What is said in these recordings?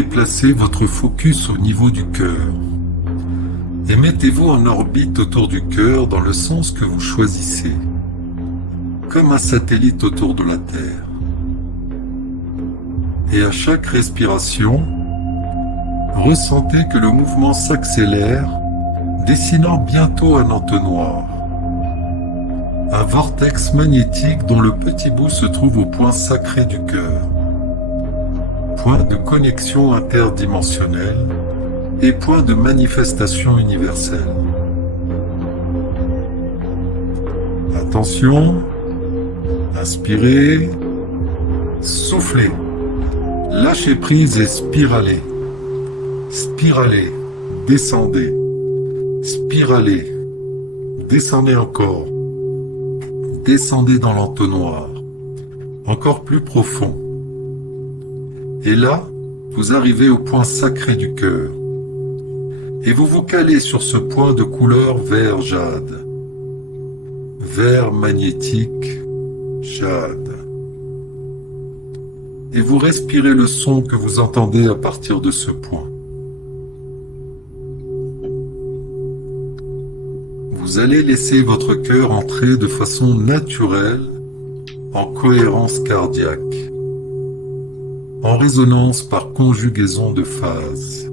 déplacez votre focus au niveau du cœur et mettez-vous en orbite autour du cœur dans le sens que vous choisissez, comme un satellite autour de la Terre. Et à chaque respiration, ressentez que le mouvement s'accélère, dessinant bientôt un entonnoir, un vortex magnétique dont le petit bout se trouve au point sacré du cœur, point de connexion interdimensionnelle et point de manifestation universelle. Attention, inspirez, soufflez, lâchez prise et spiralez. Spiralez, descendez, spiralez, descendez encore, descendez dans l'entonnoir, encore plus profond. Et là, vous arrivez au point sacré du cœur. Et vous vous calez sur ce point de couleur vert jade. Vert magnétique, jade. Et vous respirez le son que vous entendez à partir de ce point. Vous allez laisser votre cœur entrer de façon naturelle en cohérence cardiaque, en résonance par conjugaison de phases.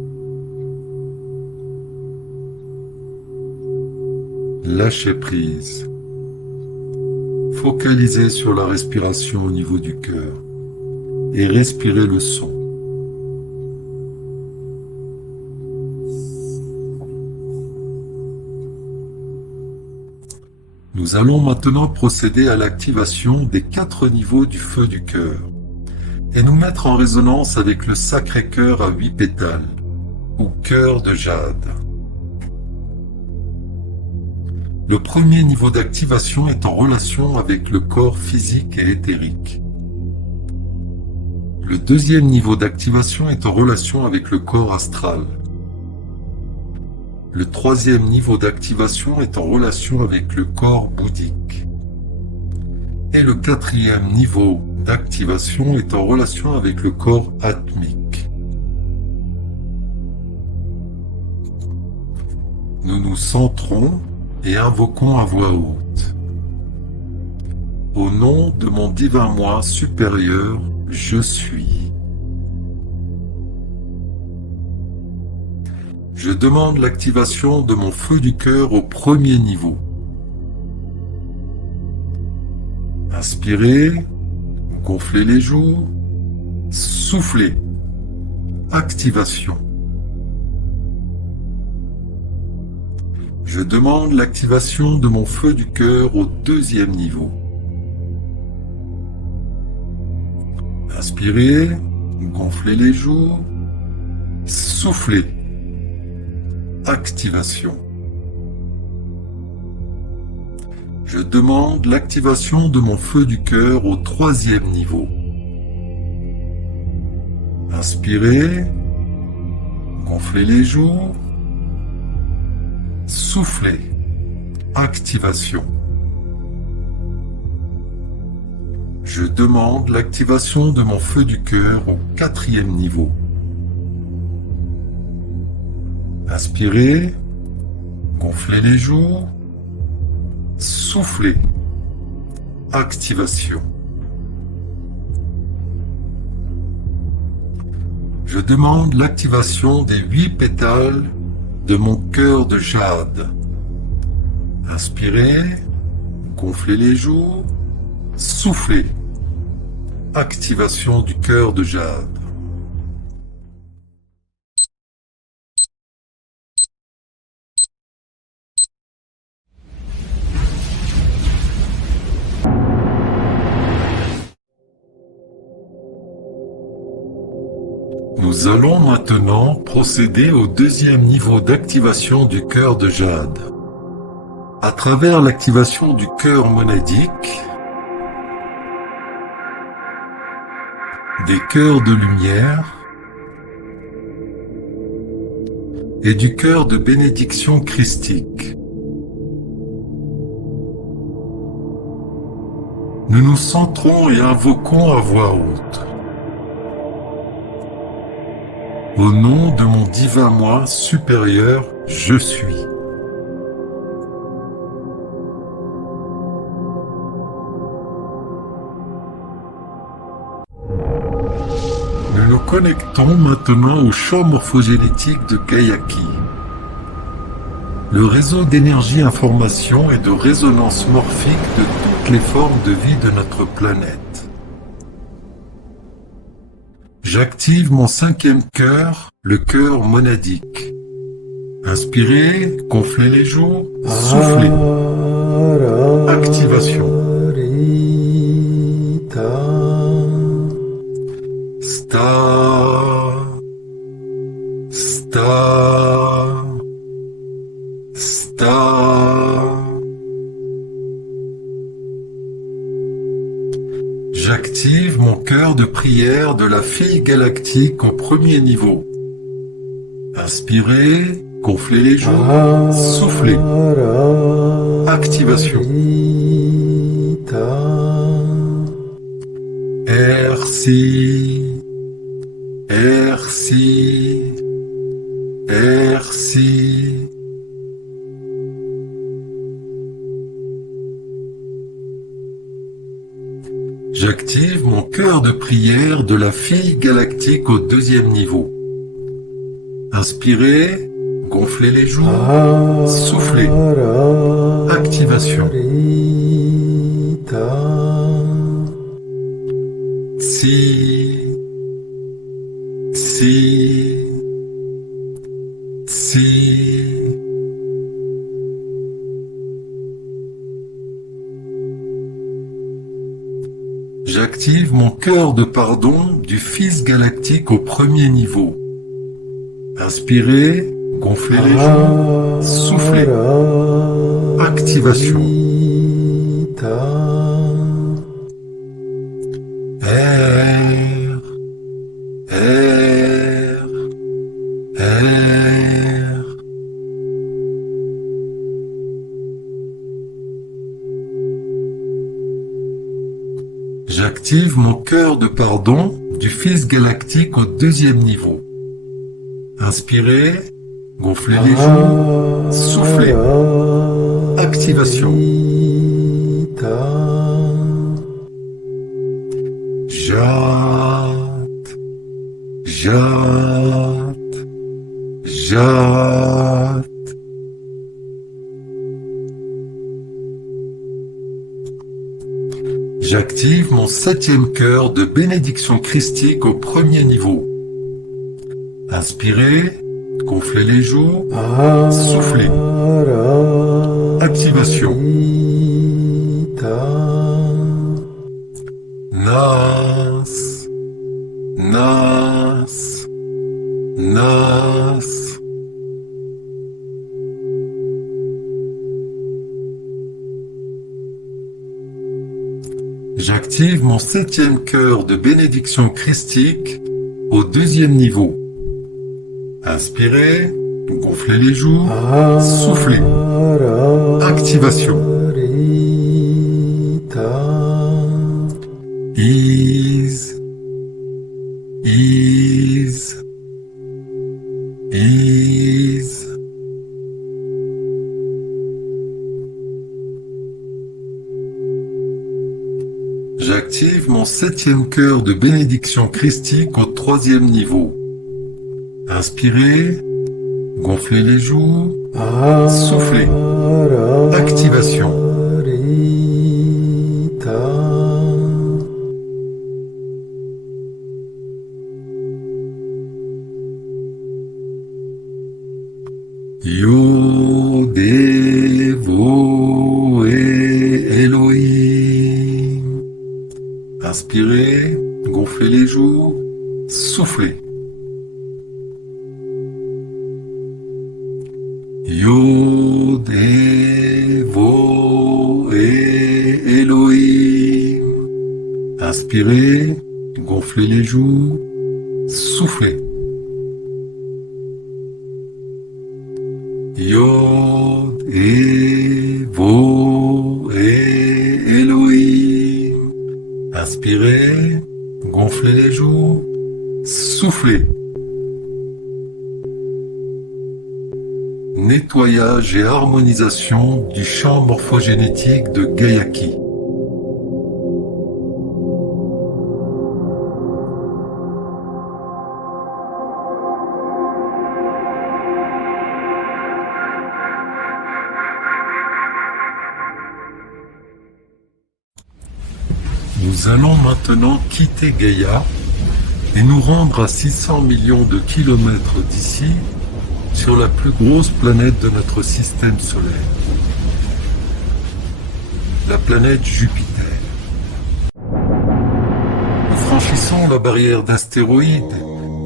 Lâchez prise. Focalisez sur la respiration au niveau du cœur et respirez le son. Nous allons maintenant procéder à l'activation des 4 niveaux du feu du cœur et nous mettre en résonance avec le Sacré-Cœur à 8 pétales, ou cœur de jade. Le premier niveau d'activation est en relation avec le corps physique et éthérique. Le deuxième niveau d'activation est en relation avec le corps astral. Le troisième niveau d'activation est en relation avec le corps bouddhique. Et le quatrième niveau d'activation est en relation avec le corps atmique. Nous nous centrons et invoquons à voix haute. Au nom de mon divin moi supérieur, je suis. Je demande l'activation de mon feu du cœur au premier niveau. Inspirez, gonflez les joues, soufflez. Activation. Je demande l'activation de mon feu du cœur au deuxième niveau. Inspirez, gonflez les joues, soufflez. Activation. Je demande l'activation de mon feu du cœur au troisième niveau. Inspirez, gonflez les joues, soufflez. Activation. Je demande l'activation de mon feu du cœur au quatrième niveau. Inspirez, gonflez les joues, soufflez. Activation. Je demande l'activation des 8 pétales de mon cœur de jade. Inspirez, gonflez les joues, soufflez. Activation du cœur de jade. Nous allons maintenant procéder au deuxième niveau d'activation du cœur de jade. À travers l'activation du cœur monadique, des cœurs de lumière et du cœur de bénédiction christique. Nous nous centrons et invoquons à voix haute. Au nom de mon divin moi supérieur, je suis. Nous nous connectons maintenant au champ morphogénétique de Kayaki, le réseau d'énergie information et de résonance morphique de toutes les formes de vie de notre planète. J'active mon cinquième cœur, le cœur monadique. Inspirez, gonflez les joues, soufflez. Activation. Sta, sta, sta. J'active mon cœur de prière de la fille galactique au premier niveau. Inspirez, gonflez les joues, soufflez. Activation. Merci, merci, merci. J'active mon cœur de prière de la fille galactique au deuxième niveau. Inspirez, gonflez les joues, soufflez. Activation. Si, si, si. J'active mon cœur de pardon du Fils galactique au premier niveau. Inspirez, gonflez les joues, soufflez. Activation. Air, air, air. J'active mon cœur de pardon du Fils galactique au deuxième niveau. Inspirez, gonflez les joues, soufflez. Activation. Jate, jate, jate. J'active mon septième cœur de bénédiction christique au premier niveau. Inspirez, gonflez les joues, soufflez. Activation. Nas, nas, nas. J'active mon septième cœur de bénédiction christique au deuxième niveau. Inspirez, gonflez les joues, soufflez. Activation. Ease, ease, ease. J'active mon septième cœur de bénédiction christique au troisième niveau. Inspirez, gonflez les joues, soufflez. Activation. Yo, Devo et Elohim. Inspirez, gonflez les joues, soufflez. Yo, Devo et Elohim. Inspirez, gonflez les joues, soufflez. Yod, Evo et Elohim. Inspirez, gonflez les joues, soufflez. nettoyage et harmonisation du champ morphogénétique de Gayaki. Nous allons maintenant quitter Gaïa et nous rendre à 600 millions de kilomètres d'ici, sur la plus grosse planète de notre système solaire, la planète Jupiter. Nous franchissons la barrière d'astéroïdes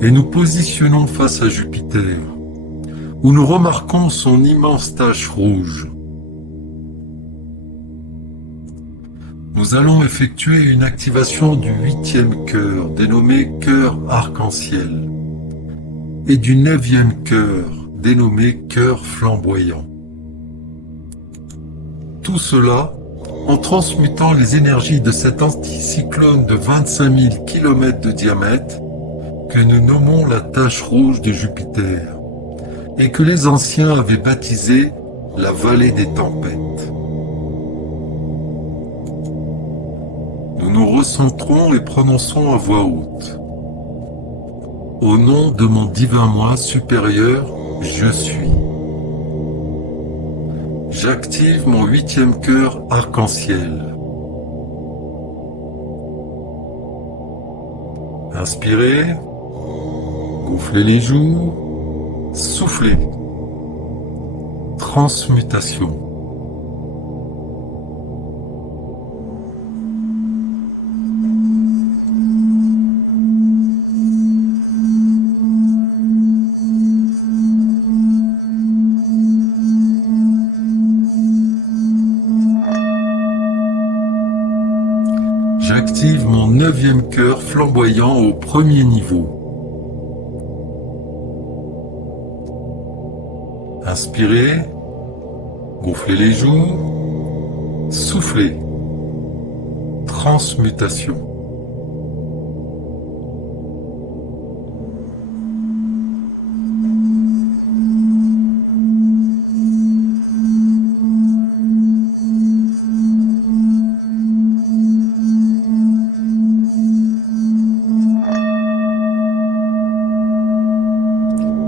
et nous positionnons face à Jupiter, où nous remarquons son immense tache rouge. Nous allons effectuer une activation du 8e cœur, dénommé cœur arc-en-ciel, et du 9e cœur, dénommé cœur flamboyant. Tout cela en transmutant les énergies de cet anticyclone de 25 000 km de diamètre que nous nommons la tache rouge de Jupiter et que les anciens avaient baptisé la vallée des tempêtes. Nous nous recentrons et prononçons à voix haute. Au nom de mon divin moi supérieur, je suis. J'active mon 8e cœur arc-en-ciel. Inspirez, gonflez les joues, soufflez. Transmutation. J'active mon 9e cœur flamboyant au premier niveau. Inspirez, gonflez les joues, soufflez. Transmutation.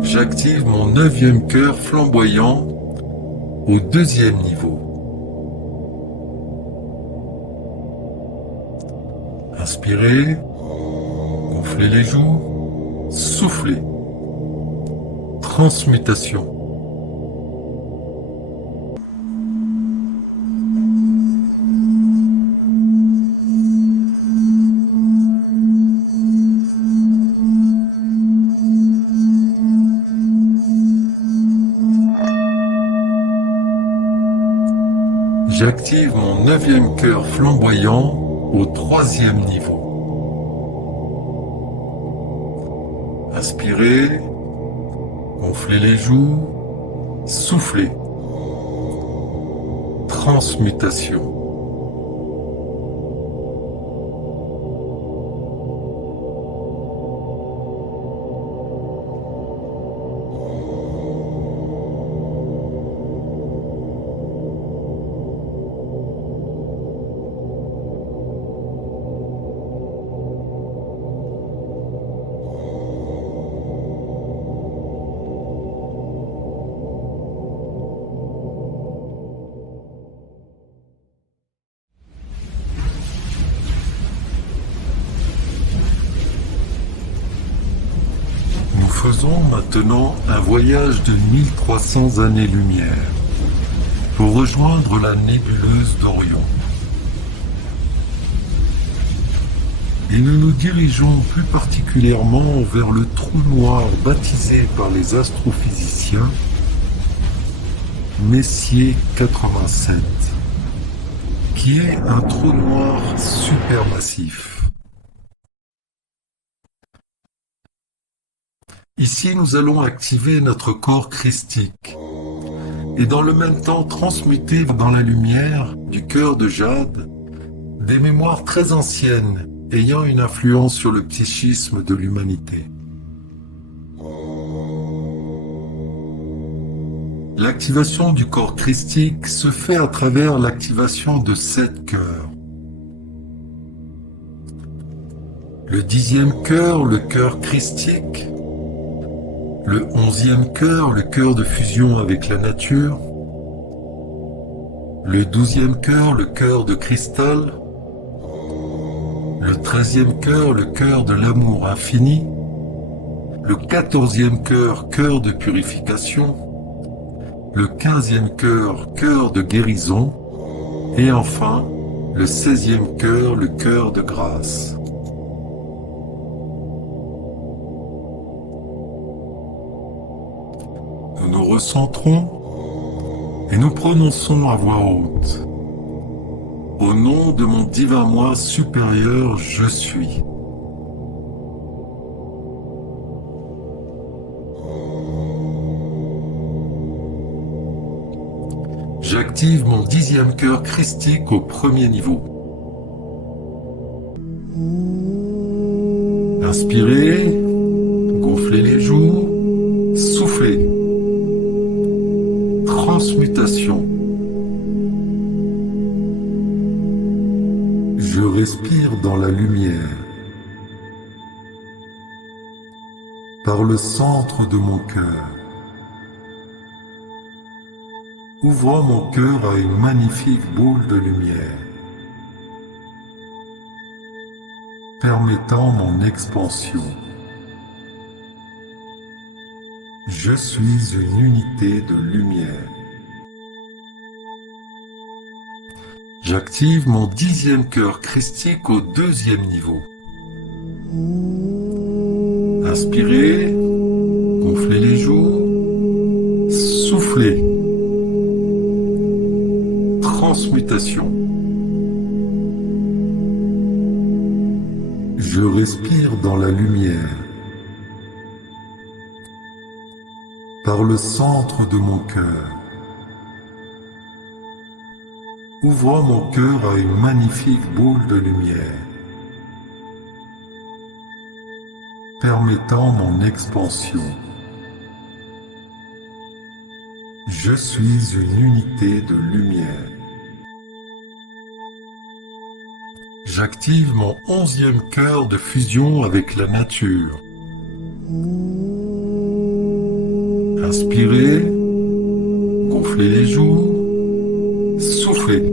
J'active mon 9e cœur flamboyant au 2e niveau. Inspirez, gonflez les joues, soufflez. Transmutation. J'active mon 9e cœur flamboyant au 3e niveau. Inspirez, gonflez les joues, soufflez. Transmutation. Faisons maintenant un voyage de 1300 années-lumière pour rejoindre la nébuleuse d'Orion. Et nous nous dirigeons plus particulièrement vers le trou noir baptisé par les astrophysiciens Messier 87, qui est un trou noir supermassif. Ici, nous allons activer notre corps christique et dans le même temps transmuter dans la lumière du cœur de jade des mémoires très anciennes ayant une influence sur le psychisme de l'humanité. L'activation du corps christique se fait à travers l'activation de 7 cœurs. Le 10e cœur, le cœur christique. Le 11e cœur, le cœur de fusion avec la nature. Le 12e cœur, le cœur de cristal. Le 13e cœur, le cœur de l'amour infini. Le 14e cœur, cœur de purification. Le 15e cœur, cœur de guérison. Et enfin, le 16e cœur, le cœur de grâce. Nous nous recentrons et nous prononçons à voix haute. Au nom de mon divin moi supérieur, je suis. J'active mon 10e cœur christique au premier niveau. Inspirez, gonflez les joues, soufflez. Transmutation. Je respire dans la lumière. Par le centre de mon cœur. Ouvrant mon cœur à une magnifique boule de lumière, permettant mon expansion. Je suis une unité de lumière. J'active mon 10e cœur christique au 2e niveau. Inspirez, gonflez les joues, soufflez. Transmutation. Je respire dans la lumière. Par le centre de mon cœur. Ouvrant mon cœur à une magnifique boule de lumière. Permettant mon expansion. Je suis une unité de lumière. J'active mon 11e cœur de fusion avec la nature. Inspirez, gonflez les joues, soufflez.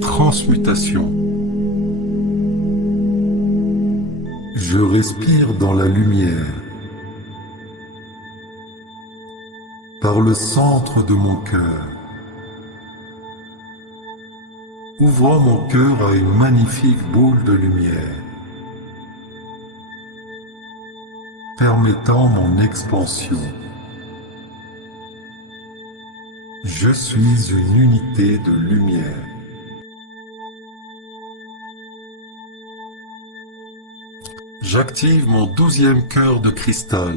Transmutation. Je respire dans la lumière. Par le centre de mon cœur. Ouvrant mon cœur à une magnifique boule de lumière. Permettant mon expansion. Je suis une unité de lumière. J'active mon 12e cœur de cristal.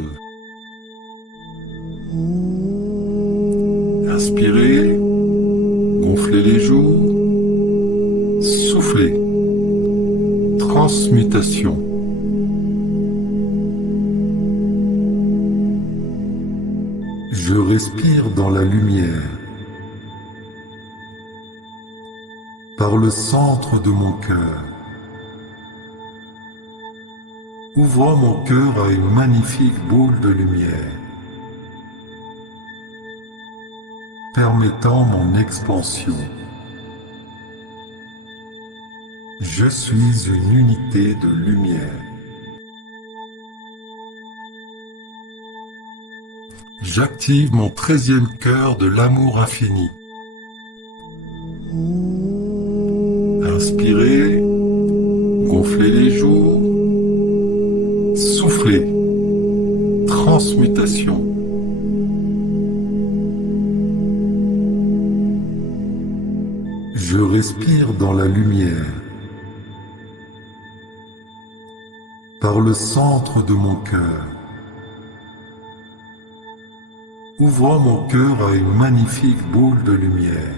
Inspirez, gonflez les joues, soufflez. Transmutation. Je respire dans la lumière. Par le centre de mon cœur. Ouvrant mon cœur à une magnifique boule de lumière. Permettant mon expansion. Je suis une unité de lumière. J'active mon 13e cœur de l'amour infini. Inspirez, gonflez les joues, soufflez. Transmutation. Je respire dans la lumière. Par le centre de mon cœur. Ouvrant mon cœur à une magnifique boule de lumière.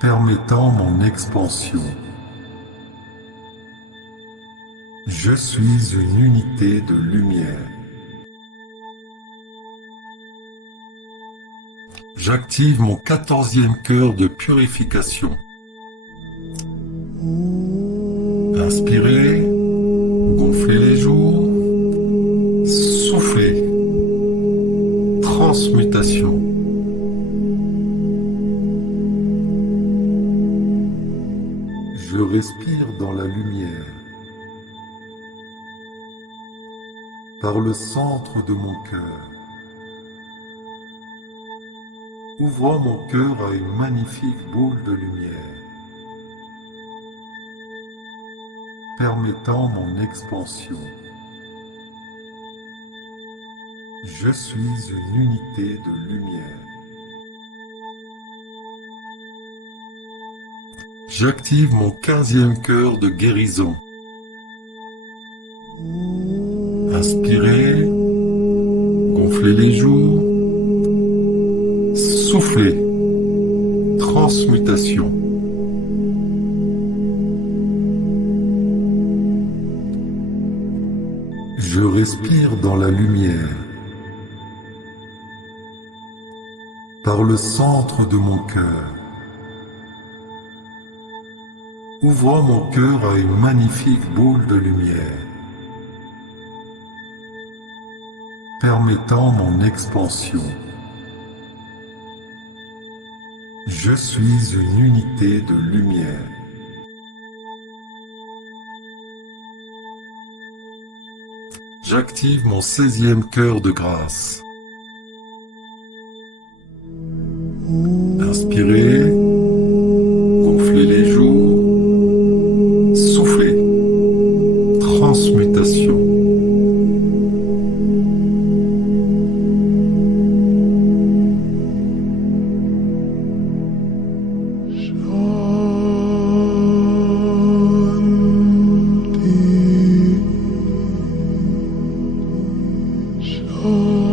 Permettant mon expansion. Je suis une unité de lumière. J'active mon 14e cœur de purification. Inspirez, gonflez les joues, soufflez, transmutation. Je respire dans la lumière, par le centre de mon cœur, ouvrant mon cœur à une magnifique boule de lumière, permettant mon expansion. Je suis une unité de lumière. J'active mon 15e cœur de guérison. Inspirez, gonflez les joues, soufflez, transmutation. Je respire dans la lumière, par le centre de mon cœur, ouvrant mon cœur à une magnifique boule de lumière, permettant mon expansion. Je suis une unité de lumière. J'active mon 16e cœur de grâce. Inspirez, gonflez les joues, soufflez, transmutation. Oh